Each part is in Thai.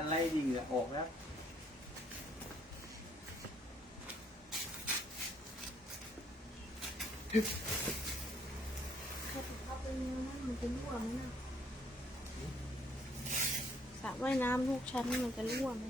จะไล่ดีเหงื่อออกแล้วเข้าไปในนั้นมันจะรั่วไหมนะสระว่ายน้ำลูกชั้นมันจะรั่วไหม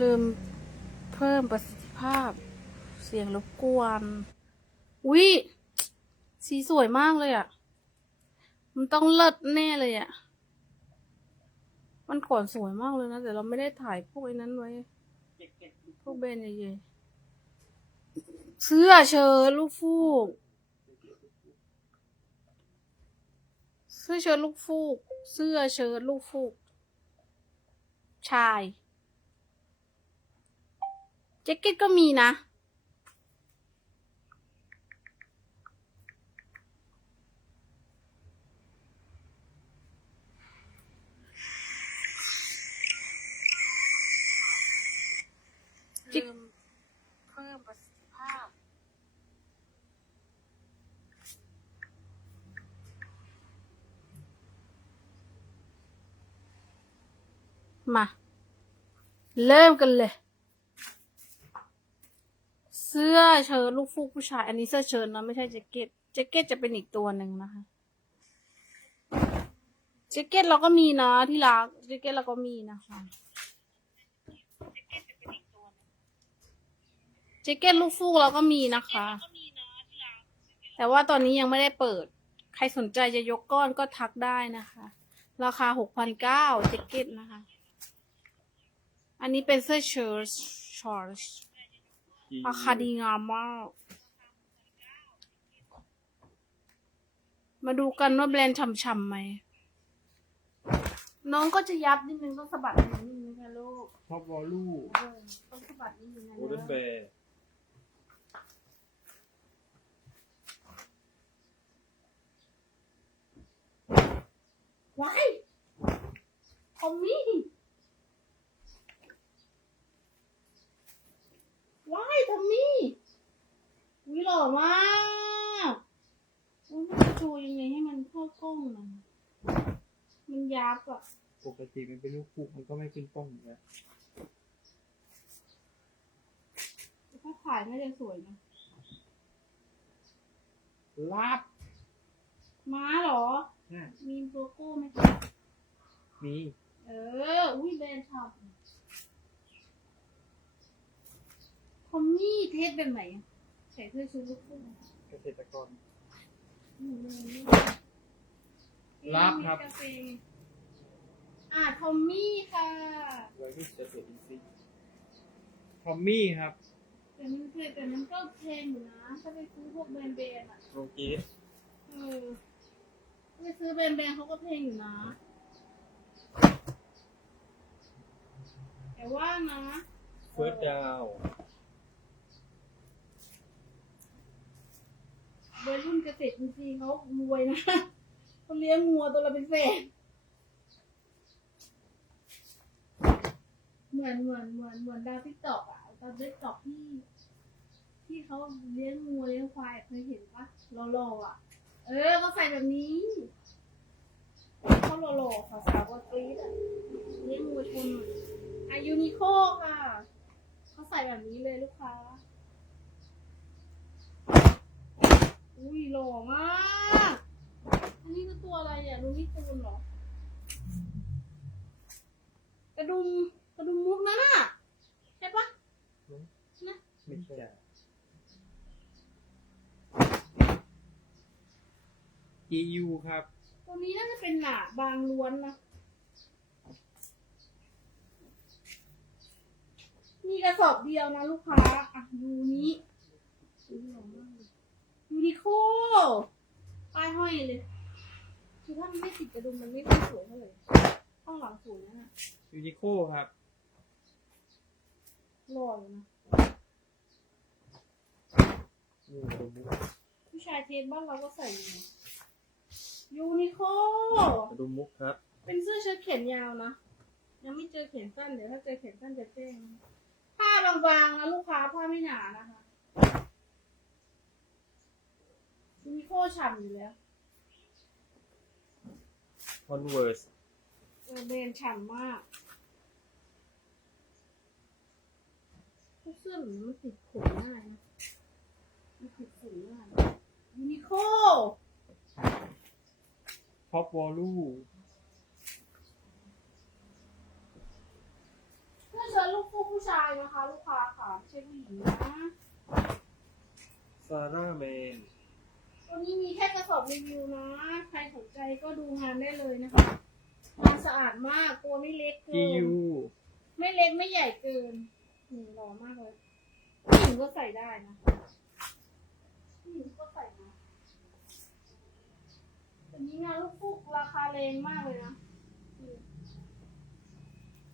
ลืมเพิ่มประสิทธิภาพ เสียงรบกวน อุ๊ย สีสวยมากเลยอะ่ะ มันต้องเลิศแน่เลยอะ่ะ มันก่อนสวยมากเลยนะ แต่เราไม่ได้ถ่ายพวกไอ้นั้นไว้ พวกเบนใหญ่ๆเสื้อเชิ้ตลูกฟูก เสื้อเชิ้ตลูกฟูก เสื้อเชิ้ตลูกฟูก ชาย แจ็คเก็ตก็มีนะจิกเพิ่มประสิทธิภาพ มา เริ่มกันเลยเสื้อเชิ้ตลูกฟูกผู้ชาย อันนี้เสื้อเชิ้ตนะไม่ใช่แจ็คเก็ตแจ็คเก็ตจะเป็นอีกตัวหนึ่งนะคะแจ็คเก็ตเราก็มีนะที่รักแจ็คเก็ตเราก็มีนะคะแจ็คเก็ตลูกฟูกเราก็มีนะคะ แต่ว่าตอนนี้ยังไม่ได้เปิด ใครสนใจจะยกก้อนก็ทักได้นะคะ ราคาหกพันเก้าแจ็คเก็ตนะคะ อันนี้เป็นเสื้อเชิ้ตชอร์ ตราคาดีงามมาก มาดูกันว่าแบรนด์ฉ่ำๆไหม น้องก็จะยับนิดนึงต้องสะบัดนิดนึงนะคะลูกท็อปวอลลุ่เออต้องสะบัดนิดนึงนะโอเดนแบร์ว้ายคอมมี่ ว้ายทอมมี่วิหล่อมากอุ๊ยมันจะโชว์ยังไงให้มันเข้ากล้องนะมันยับอะปกติมันเป็นลูกคุกมันก็ไม่เป็นป้องอยู่แล้วถ้าถ่ายไม่ได้สวยนะลาบม้าเหรออะมีโลโก้ไหมคะมี เออ อุ้ยแบรนด์ช็อป คอมมี่เทสแบบไหนใส่เสื้อชูลูกคู่เกษตรกรอืมอืมรับครับมีกาแฟอ่าทอมมี่ค่ะวัยรุ่นเกษตรอินทรีย์ทอมมี่ครับแต่มันเคยแต่มันก็แพงอยู่นะถ้าไปซื้อพวกแบรนด์แบรนด์อะโรเกสเออถ้าไปซื้อแบรนด์แบรนด์เขาก็แพงอยู่นะ แต่ว่านะเฟิร์สดาว วัยรุ่นเกษตรอินทรีย์เขารวยนะเขาเลี้ยงงัวตัวละเป็นแสนเหมือนเหมือนเหมือนเหมือนดาวทิกตอกอะดาวทิกตอกที่ ที่เขาเลี้ยงงัวเลี้ยงควายเคยเห็นปะหล่อๆอะ เออเขาใส่แบบนี้เขาหล่อๆสาวๆก็กรี๊ดอะเลี้ยงงัวชนอายูนิโคค่ะเขาใส่แบบนี้เลยลูกค้า อุ้ยหล่อมาก อันนี้คือตัวอะไรอะลูนิตูนเหรอ กระดุมกระดุมมุกนั่นน่ะใช่ปะนะไม่ใช่ EU ครับ ตัวนี้น่าจะเป็นหนาบางล้วนนะ มีกระสอบเดียวนะลูกค้า อะยูนี้อุ๊ยหล่อมากเล ยยูนิโคป้ายห้อยเลย คือถ้ามันไม่ติดกระดุมมันไม่ค่อยสวยเท่าไหร่ข้างหลังสวยนะยูนิโคครับหล่ออยู่นะ นี่กระดุมมุกผู้ชายเทสบ้านเราก็ใส่อยู่นะยูนิโค กระดุมมุกครับเป็นเสื้อเชิ้ตแขนยาวนะ ยังไม่เจอแขนสั้นเดี๋ยวถ้าเจอแขนสั้นจะแจ้งนะผ้าบางๆนะลูกค้าผ้าไม่หนานะคะ ยูนิโคฉ่ำอยู่แล้วคอนเวิร์สเออเบรนด์ฉ่ำมากเสื้อเหมือนมันติดขนมากนะมันติดขนมากยูนิโคพ็อปวอลลูเพื่อเชิญลูกคู่ผู้ชายนะคะ ลูกค้าค่ะไม่ใช่ผู้หญิงนะซาร่าแมน ตัวนี้มีแค่กระสอบรีวิวนะ ใครสนใจก็ดูงานได้เลยนะคะงานสะอาดมาก ตัวไม่เล็กเกิกีนยูไม่เล็กไม่ใหญ่เกินนี่หล่อมากเลยผู้หญิงก็ใส่ได้นะผู้หญิงก็ใส่นะตัวนี้งานลูกฟูกราคาแรงมากเลยนะนี่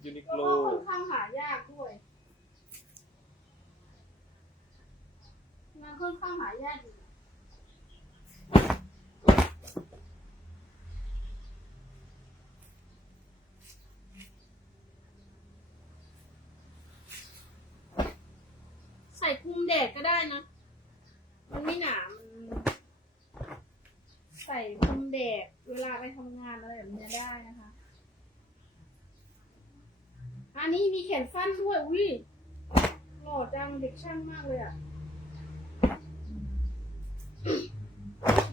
ยูนิแล้วโคลก็ค่อนข้างหายากด้วยงานค่อนข้างหายากอยู่นะใส่คลุม แดดก็ได้นะ มันไม่หนามใส่คุมแดดเวลาไปทำงานอะไรแบบนี้ได้นะคะ อันนี้มีแขนสั้นด้วย อุ้ยหล่อจังเด็กช่างมากเลยอะ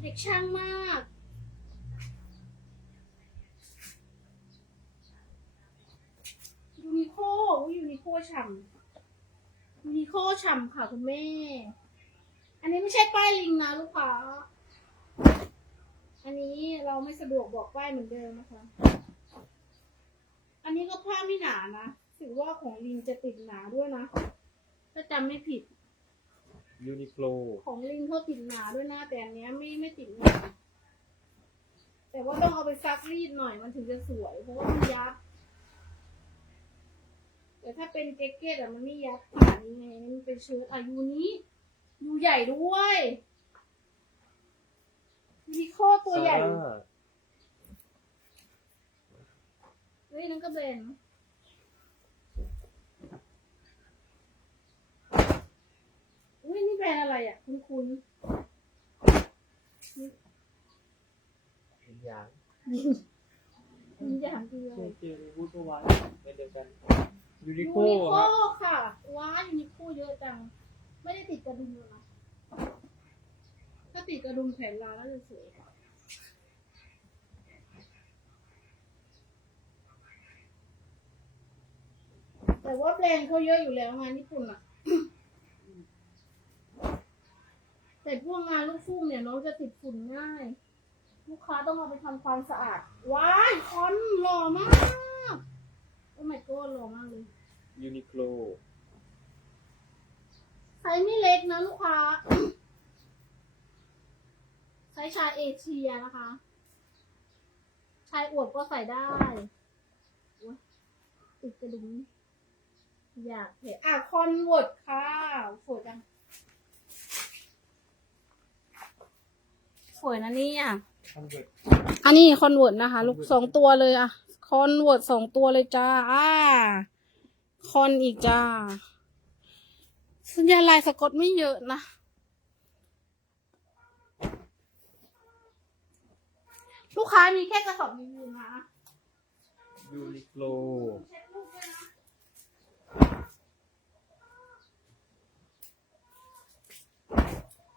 เด็กช่างมากยูนิโคอุ้ยยูนิโคฉ่ำ ยูนิโคฉ่ำค่ะคุณแม่ อันนี้ไม่ใช่ป้ายลิงนะลูกค้า อันนี้เราไม่สะดวกบอกป้ายเหมือนเดิมนะคะ อันนี้ก็ผ้าไม่หนานะ ถือว่าของลินจะติดหนาด้วยนะ ถ้าจำไม่ผิด ยูนิโคลของลินเขาติดหนาด้วยนะ แต่อันเนี้ยไม่ไม่ติดหนา แต่ว่าต้องเอาไปซักรีดหน่อยมันถึงจะสวย เพราะว่ามันยับ แต่ถ้าเป็นแจ็คเก็ตอะมันไม่ยับขนาดนี้ไงมันเป็นเชิ้ตอายุนี้ยูใหญ่ด้วยยูนิโคตัวใหญ่ซาร่าเฮ้ยนั่นก็เบนอุ้ยนี่แบรนด์อะไรอะ คุณคุณเป็นอย่างมีอย่างคืออะไรเจอในบูธเมื่อวานเป็นเดียวกัน ยูนิยูโคนิโคครับค่ะว้ายูนิโคเยอะจัง ไม่ได้ติดกระดุมเลยนะถ้าติดกระดุมแขนลาแล้วจะสวยกว่าแต่ว่าแบรนด์เขาเยอะอยู่แล้วงานญี่ปุ่นอะแต่พวกงานลูกฟูกเนี่ยน้องจะติดฝุ่นง่าย ลูกค้าต้องเอาไปทำความสะอาด ว้ายคอนหล่อมาก โอ้ my god หล่อมากเลยยูนิโคลไซส์ไม่เล็กนะลูกค้า ไซส์ชายเอเชียนะคะ ชายอวบก็ใส่ได้โอ๊ยติดกระดุมอยากเห็นอะคอนเวิร์ดค่ะสวยจังสวยนะเนี่ยคอนเวิร์ตอันนี้คอนเวิร์ตนะคะ ลูกสองตัวเลยอะ คอนเวิร์ตสองตัวเลยจ้า อ่า คอนอีกจ้า สัญญาลายสะกดไม่เยอะนะ ลูกค้ามีแค่กระสอบรีวิวนะยูนิโคลเช็ครูปด้วยนะ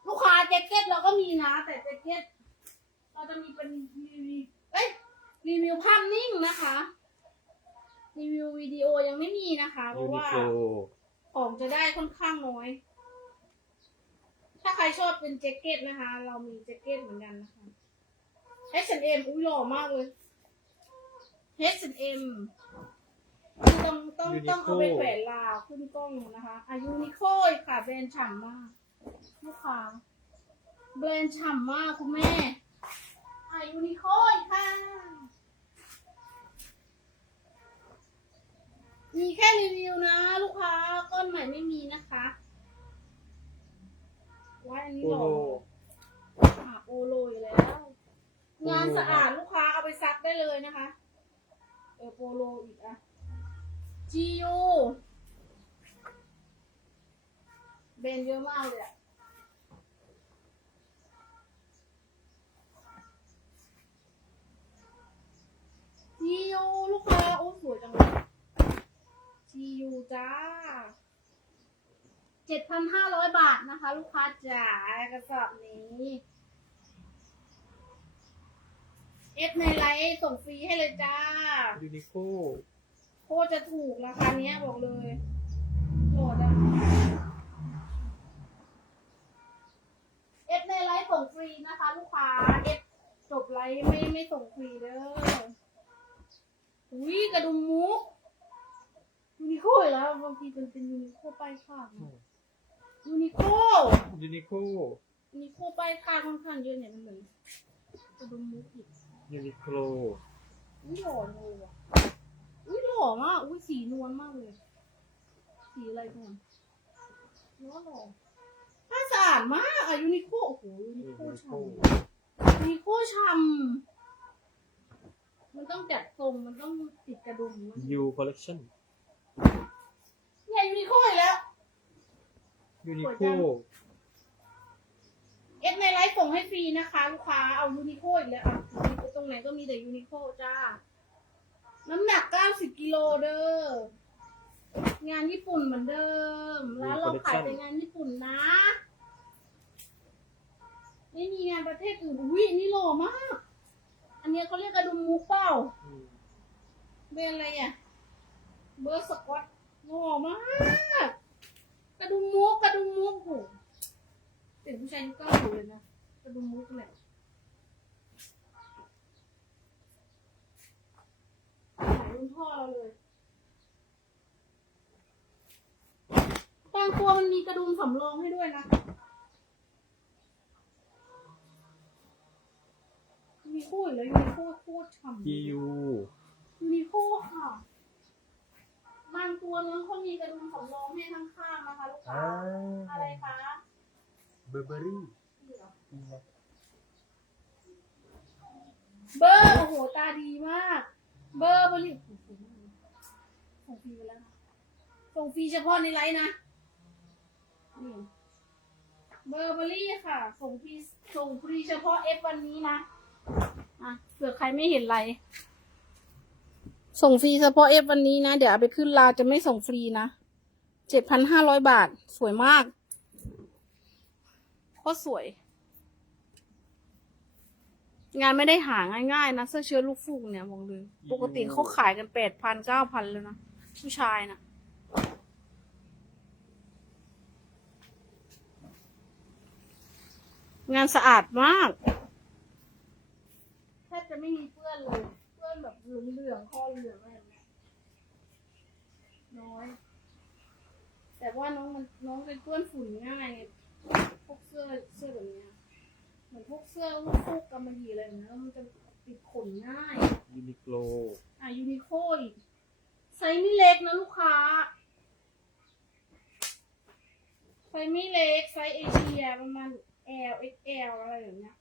ลูกค้าแจ็คเก็ตเราก็มีนะ แต่แจ็คเก็ตเราจะมีเป็นรีวิวเอ้ย รีวิวภาพนิ่งนะคะ รีวิววิดีโอยังไม่มีนะคะ เพยูราะนิว่า โคลของจะได้ค่อนข้างน้อย ถ้าใครชอบเป็นแจ็คเก็ตนะคะ เรามีแจ็คเก็ตเหมือนกันนะคะ H&M อุ้ยหล่อมากเลย H&M ต้องต้องต้องเอาไปแขวนลาวขึ้นกล้องนะคะอายุนิโคค่ะแบรนด์ฉ่ำมากลูกค้าแบรนด์ฉ่ำมากคุณแม่อายุนิโคค่ะ ต้นใหม่ไม่มีนะคะไว้อันนี้โปหล่โลออะโอโลอยู่แล้ว งานสะอาดลูกค้าเอาไปซักได้เลยนะคะ เออโปโลอีกอะจียูเบนเยอะมากเลยอะจียูลูกค้าโอ้สวยจังเลย จียูจ้าเจ็ดพันห้าร้อยบาทนะคะ ลูกค้าจ๋ากระสอบนี้เอฟในไลน์ส่งฟรีให้เลยจ้า ยูนิโคโคตรจะถูกราคาเนี้ยบอกเลยโหลดอะเอฟในไลน์ส่งฟรีนะคะ ลูกค้าเอฟจบไลน์ไม่ไม่ส่งฟรีเด้ออุ้ยกระดุมมุก ยูนิโคอีกแล้วบางทีเป็นเป็นยูนิโคป้ายข้างนะยูนิโคยูนิโคยูนิโคป้ายข้างค่อนข้างเยอะเนี่ยมันเหมือนกระดุมมุกอีกยูนิโคลอุ้ยหล่อเลยว่ะอุ้ยหล่อมากอุ้ยสีนวลมากเลย สีอะไรก่อนหล่อหล่อผ้าสะอาดมากอะยูนิโคโอ้โหยูนิยูโคนิโคฉ่ำยูนิโคฉ่ำมันต้องจัดทรงมันต้องติดกระดุมมันยูคอลเลคชั่น เนี่ยยูนิโคอีกแล้ว ยูนิโคเอฟในไลฟ์ส่งให้ฟรีนะคะ ลูกค้าเอายูนิโคอีกแล้วอะตรงไหนก็มีแต่ยูนิโคจ้า น้ำหนัก 90กิโลเด้องานญี่ปุ่นเหมือนเดิม ร้านเราขายเป็นงานญี่ปุ่นนะ ไม่มีงานประเทศอื่นอุ้ยอันนี่หล่อมาก อันเนี้ยเขาเรียกกระดุมมุกเปล่าอืมเป็นอะไรอะ เบอร์สกอตหล่อมาก กระดุมมุกกระดุมมุกโหเป็นผู้ชายยุคเก้าสิบเลยนะกระดุมมุกแหละขายรุ่นพ่อเราเลยบางตัวมันมีกระดุมสำรองให้ด้วยนะมีคู่อีกแล้วยูนิโคตรโคตรฉ่ำจียูยูนิโคค่ะ บางตัวเนื้อเขามีกระดุมสำรองให้ข้างๆนะคะลูกค้าอะไรคะเบอร์เบอรี่เบอร์โอ้โหตาดีมาก เบอร์บริส่งฟรีไปแล้วนะส่งฟรีเฉพาะในไลน์นะนี่เบอร์เบอรี่ค่ะ ส่งฟรีส่งฟรีเฉพาะเอฟวันนี้นะอะเผื่อใครไม่เห็นไลน์ ส่งฟรีเฉพาะเอฟวันนี้นะ เดี๋ยวเอาไปขึ้นลาจะไม่ส่งฟรีนะเจ็ดพันห้าร้อยบาท สวยมากโคตรสวย งานไม่ได้หาง่ายๆนะ เสื้อเชิ้ตลูกฟูกเนี่ยมองเลย ปกติเขาขายกันแปดพันเก้าพันแล้วนะ ผู้ชายนะงานสะอาดมากแทบจะไม่มีเปื้อนเลย เปื้อนแบบเหลืองๆคอเหลืองอะไรแบบเนี้ยน้อย แต่ว่าน้องมันน้องเป็นเปื้อนฝุ่นง่ายไงพวกเสื้อเสื้อแบบเนี้ยเหมือนพวกเสื้อพวกพวกกำมะหยี่อะไรอย่างเงี้ยมันจะติดขนง่าย ยูนิโคลอะยูนิโคอีกไซส์ไม่เล็กนะลูกค้าไซส์ไม่เล็กไซส์เอเชียประมาณ L XL อะไรอย่างเงี้ย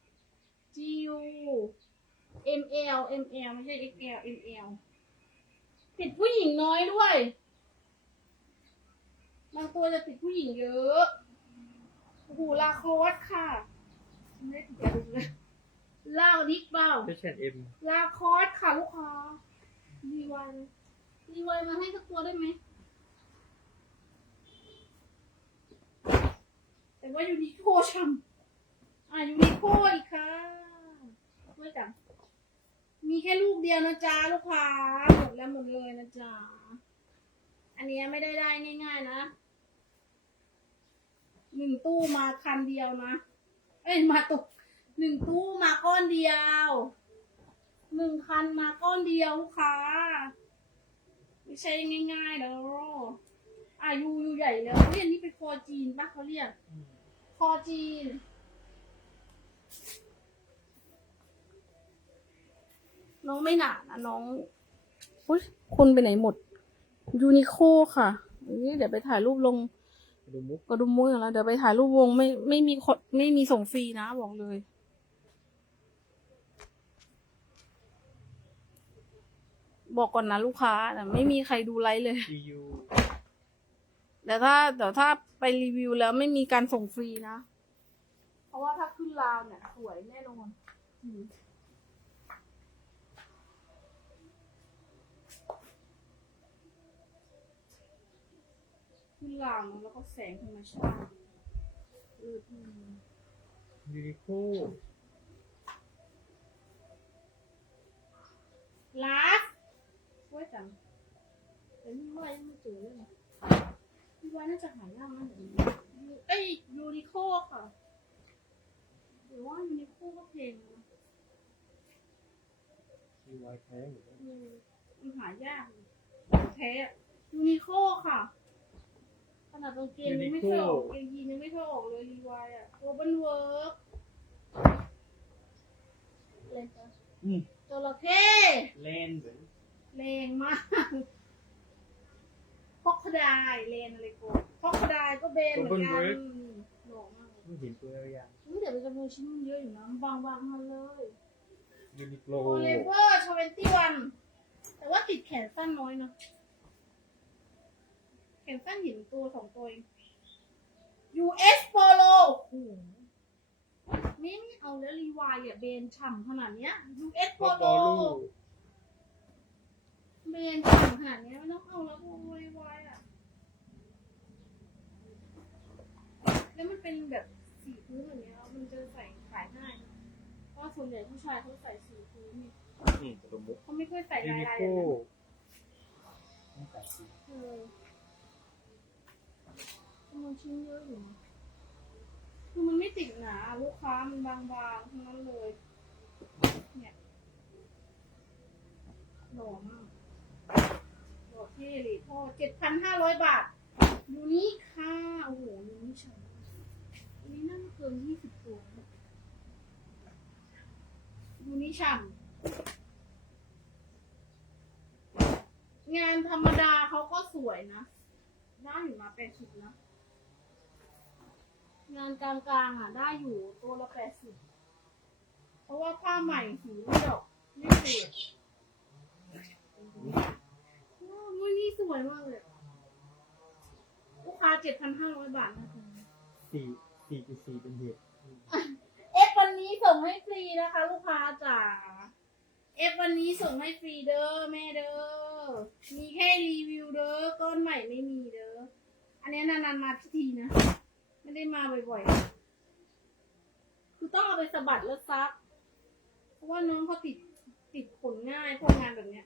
GU ML ML ไม่ใช่ XL ML ติดผู้หญิงน้อยด้วยบางตัวจะติดผู้หญิงเยอะโอ้โหลาโคสค่ะไม่ได้ติดกระดุมเลยเล่านิกเปล่าเอชแอนเอ็มลาคอสค่ะลูกค้ารีไวายรีไวายมาให้สักตัวได้ไหม แต่ว่ายูนิโคช่ำอะยูนิโคอีกค่ะไม่จัง มีแค่ลูกเดียวนะจ๊ะลูกค้าหมดแล้วหมดเลยนะจ๊ะอันนี้ไม่ได้ได้ง่าย ๆ นะหนึ่งตู้มาคันเดียวนะ เอ้ยมาตุกหนึ่งตู้มาก้อนเดียวหนึ่งคันมาก้อนเดียวลูกค้าไม่ใช่ง่ายๆนะอายุอยู่ใหญ่แล้วเรียนนี่เป็นคอจีนปะเขาเรียกคอจีน น้องไม่หนานะน้องอุ้ยคนไปไหนหมด ยูนิโคค่ะนี่เดี๋ยวไปถ่ายรูปลงดูมุกก็ดูมุ้ยแล้วเดี๋ยวไปถ่ายรูปวงไม่ไม่มีคนไม่มีส่งฟรีนะบอกเลย บอกก่อนนะลูกค้าแต่ไม่มีใครดูไลฟ์เลยซียูแต่ถ้าเดี๋ยวถ้าไปรีวิวแล้วไม่มีการส่งฟรีนะ เพราะว่าถ้าขึ้นราวเนี่ย สวยแน่นอน อืมขึ้นราวนะแล้วก็แสงธรรมชาติเอออืมยูนิโคลาสสวยจังแต่นี่ว่ายังไม่เจอเลยนะพี่ว่าน่าจะหายากนะเดี๋ยวนี้ยูเอ้ยยูนิโคค่ะหรือว่ายูนิโคก็เพลงนะซีวายแท้หรือว่าอืมมันหายากแท้ยูนิโคค่ะข นาดกางเกงยังไม่เคยออกกางเกงยีนยังไม่เคยออกเลยรีวายอะโรบันเวิร์กอะไรคะอืมจระเข้เลนเหมือนแรงมากพอกคดายเลนอะไรกูพอกคดายก็เบนเหมือนกันหล่อมากเลยไม่เห็นตัวอย่างอุ๊ยเดี๋ยวไปจะดูชิ้นมันเยอะอยู่นะบางบางๆมาเลยยูนิโคลโอเลเวอร์ทเวนตี้วันแต่ว่าติดแขนสั้นน้อยเนอะ แขนสั้นเห็นตัวสองตัวเอง US Polo โอ้โหไม่ไม่เอาแล้วรีวายอะเบนฉ่ำขนาดเนี้ย US พอ Polo บอลูเบนฉ่ำขนาดเนี้ยไม่ต้องเอาแล้วโอ้ยวายอะ แล้วมันเป็นแบบสีพื้นอย่างเงี้ยมันจะใส่ขายง่ายนะเพราะว่าส่วนใหญ่ผู้ชายเขาใส่สีพื้นนี่อืมดูมุกเขาไม่ค่อยใส่ยูลายนิลายโคอย่างนั้นต้องใส่สีเออ มันชิ้นเยอะอยู่คือมันไม่ติดหนาลูกค้ามันบางๆทั้งนั้นเลย เนี่ยหล่อมากหล่อเท่เลยพ่อเจ็ดพันห้าร้อยบาทยูนิค่ะโอ้โหยูนิฉ่ำอันนี้น่าจะเกินยี่สิบตัวนะยูนิฉ่ำงานธรรมดาเขาก็สวยนะ ได้อยู่นะแปดสิบนะ งานกลางๆอะ ได้อยู่ตัวละแปดสิบเพราะว่าผ้าใหม่สีไม่ดอกไม่เปลี่ยนว้าวมันนี่สวยมากเลย ลูกค้าเจ็ดพันห้าร้อยบาทนะคะ สี่สี่จุดสี่เป็นเหตุเอฟวันนี้ส่งให้ฟรีนะคะ ลูกค้าจ๋า เอฟวันนี้ส่งให้ฟรีเด้อแม่เด้อ มีแค่รีวิวเด้อก้อนใหม่ไม่มีเด้อ อันนี้นานๆมาทีนะ ไม่ได้มาบ่อยๆ คือต้องเอาไปสะบัดแล้วซัก เพราะว่าน้องเขาติดติดขนง่ายพวกงานแบบเนี้ย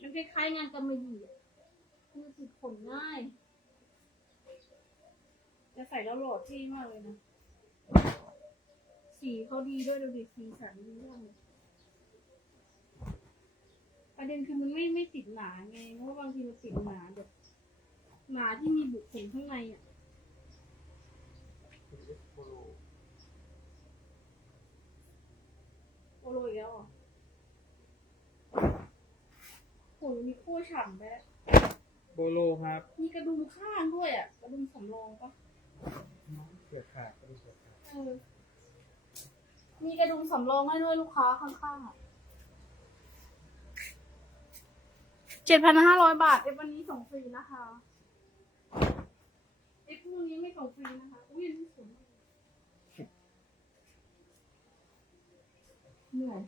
มันคล้ายๆงานกำมะหยี่อะคือติดขนง่าย จะใส่แล้วหลอเท่มากเลยนะ สีเขาดีด้วยดูดิสีสันดีมากเลยประเด็นคือมันไม่ไม่ติดหนาไง เพราะว่าบางทีมันติดหนาแบบหนาที่มีบุกขนข้างในอะ เป็นเอสโคโลโอโรอีกแล้วเหรอะโหมีคู่ฉ่ำไปแล้วโบโลครับมีกระดุมข้างด้วยอะ กระดุมสำรองปะเสือขาดก็ได้เสือขาดเออ มีกระดุมสำรองให้ด้วยลูกค้าข้างๆอะเจ็ดพันห้าร้อยบาทเอฟวันนี้ส่งฟรีนะคะ เอฟพรุ่งนี้ไม่ส่งฟรีนะคะ อุ้ยนี่สวยมากเหนื่อย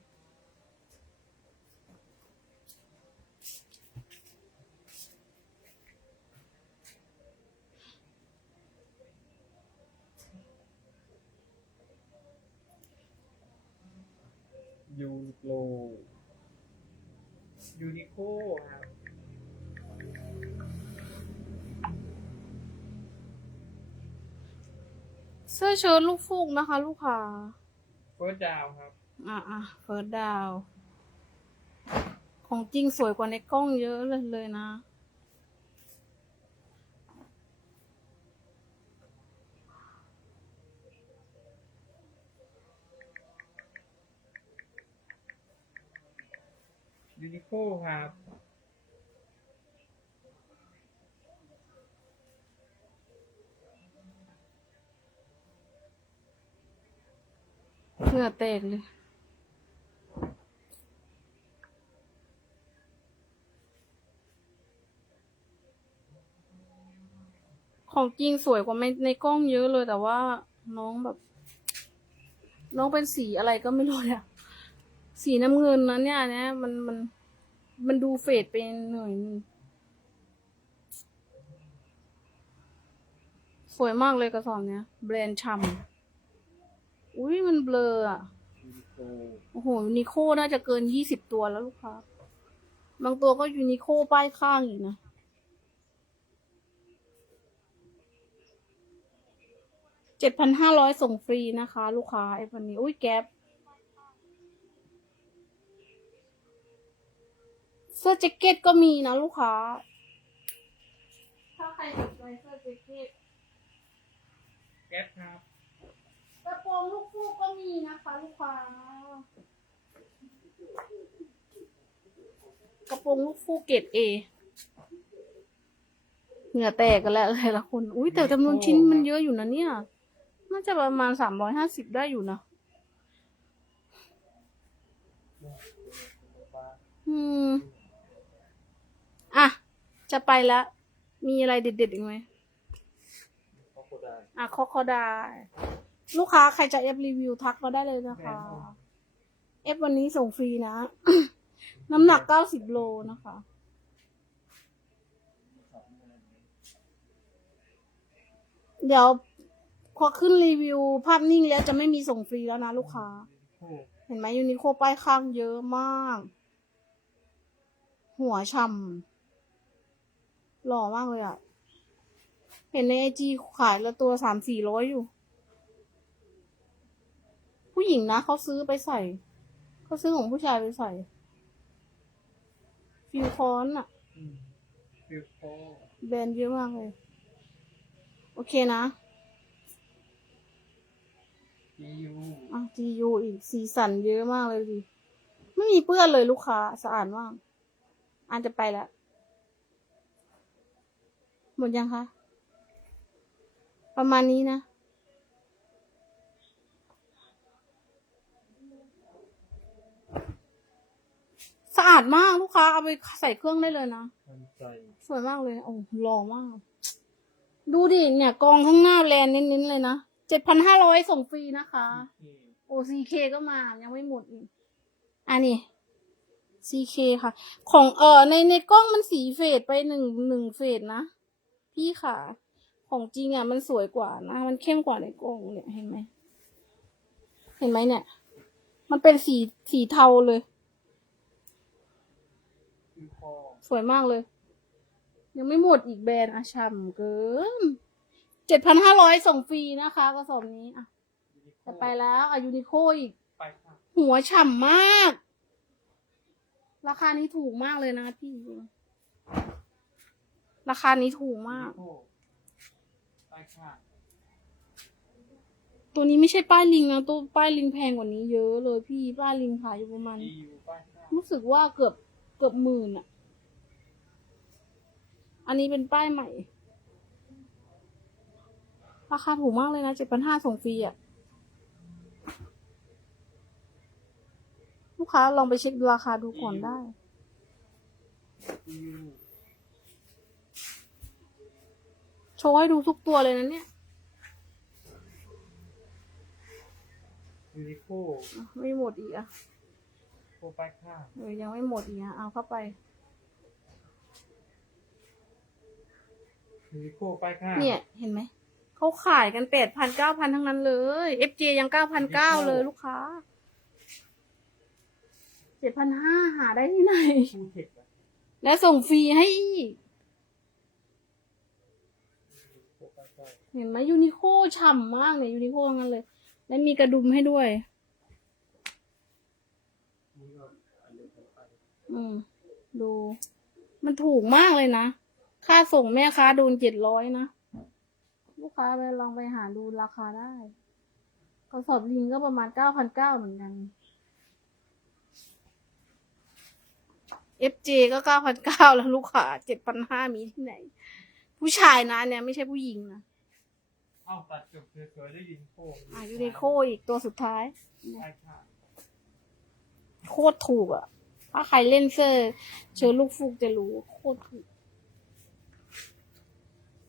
ยูนิโคลยูนิโคครับ เสื้อเชิ้ตลูกฟูกนะคะ ลูกค้าเฟิร์สดาวครับ อะอะเฟิร์สดาว ของจริงสวยกว่าในกล้องเยอะเลยเลยนะ ยูนิโคครับ เหงื่อแตกเลยของจริงสวยกว่าในในกล้องเยอะเลยแต่ว่าน้องแบบ น้องเป็นสีอะไรก็ไม่รู้เนี่ยสีน้ำเงินนะเนี่ยเนี่ยมันมันมันดูเฟดไปหน่อยนึงสวยมากเลยกระสอบเนี้ยแบรนด์ชำ อุ้ยมันเบลออะยูนิโคโอ้โหยูนิโคน่าจะเกินยี่สิบตัวแล้วลูกค้า บางตัวก็ยูนิโคป้ายข้างอีกนะ เจ็ดพันห้าร้อยส่งฟรีนะคะ ลูกค้าไอ้วันนี้ อุ้ยแก๊ปเสื้อแจ็คเก็ตก็มีนะลูกค้า ถ้าใครสนใจเสื้อแจ็คเก็ตแก๊ปครับ กระโปรงลูกคู่ก็มีนะคะลูกค้ากระโปรงลูกคู่เกรดเอเหงื่อแตกกันแล้วแต่ละคน อุ้ยแต่จำนวนชิ้นมันเยอะอยู่นะเนี่ย น่าจะประมาณสามร้อยห้าสิบได้อยู่นะ อืม อะ จะไปแล้วมีอะไรเด็ดๆอีกไหมโคโคไดอะคอคอได้ ลูกค้าใครจะเอฟรีวิวทักมาได้เลยนะคะ เอฟวันนี้ส่งฟรีนะ น้ำหนักเก้าสิบโลนะคะ เดี๋ยวพอขึ้นรีวิวภาพนิ่งแล้วจะไม่มีส่งฟรีแล้วนะลูกค้าโอ้เห็นไหมยูนิโคป้ายข้างเยอะมาก หัวช่ำหล่อมากเลยอะ เห็นในไอจีขายละตัวสามสี่ร้อยอยู่ ผู้หญิงนะเขาซื้อไปใส่เขาซื้อของผู้ชายไปใส่ ฟิลคอนอะอืมฟิลโคแบรนด์เยอะมากเลย โอเคนะ จียูอะ GU อีกสีสันเยอะมากเลยดิ ไม่มีเปื้อนเลยลูกค้า สะอาดมาก อันจะไปแล้วหมดยังคะ ประมาณนี้นะ สะอาดมากลูกค้าเอาไปใส่เครื่องได้เลยนะทันใจสวยมากเลยโอ้หล่อมาก ดูดิเนี่ย กองข้างหน้าแลนด์เน้นๆเลยนะเจ็ดพันห้าร้อยส่งฟรีนะคะโอเคโอซีเคก็มายังไม่หมดอีกอันนี้ซีเคค่ะ ของเออในในกล้องมันสีเฟดไปหนึ่งหนึ่งเฟดนะ พี่ค่ะ ของจริงอะ มันสวยกว่านะมันเข้มกว่าในกล้องเนี่ยเห็นไหมเห็นไหมเนี่ย มันเป็นสีสีเทาเลย ฟิลโค ส วยมากเลย ยังไม่หมดอีกแบรนด์อาชัมเกินเจ็ดพันห้าร้อยส่งฟรีนะคะกระสอบนี้อะจะไปแล้วอายูนิโคอีก ไปค่ะหัวฉ่ำมาก ราคานี้ถูกมากเลยนะพี่ ราคานี้ถูกมาก ไปค่ะตัวนี้ไม่ใช่ป้ายลิงนะตัวป้ายลิงแพงกว่านี้เยอะเลยพี่ป้ายลิงขายอยู่ประมาณจียูไปค่ะรู้สึกว่าเกือบเกือบหมื่นอะ อันนี้เป็นป้ายใหม่ ราคาถูกมากเลยนะเจ็ดพันห้าส่งฟรีอะลูกค้าลองไปเช็คราคาดูก่อนได้จียูโชว์ให้ดูทุกตัวเลยนะเนี่ยยูนิโคอะไม่หมดอีกอะโคไปค่ะเออยังไม่หมดอีกอะเอาเข้าไป ยูนิโคไปค่ะเนี่ยเห็นไหม เขาขายกันแปดพันเก้าพันทั้งนั้นเลย FJ ยังเก้าพันเก้าเลยลูกค้าเจ็ดพันห้าหาได้ที่ไหน ฟูเทคอะและส่งฟรีให้อีกโคไปค่ะเห็นไหมยูนิโคฉ่ำมากเนี่ยยูนิโคงั้นเลย และมีกระดุมให้ด้วย นี่ก็อันเดียวกันไปอืม ดู มันถูกมากเลยนะ ค่าส่งแม่ค้าโดนเจ็ดร้อยนะ ลูกค้าไปลองไปหาดูราคาได้กระสอบลิงก็ประมาณเก้าพันเก้าเหมือนกัน FJ ก็เก้าพันเก้าแล้วลูกค้าเจ็ดพันห้ามีที่ไหน ผู้ชายนะอันเนี่ยไม่ใช่ผู้หญิงนะเอาเอาตัดจบสวยๆได้ยินโค้งอะยูนิโคอีกตัวสุดท้ายได้ค่ะโคตรถูกอะ ถ้าใครเล่นเซอร์เชิญลูกฟูกจะรู้ โคตรถูก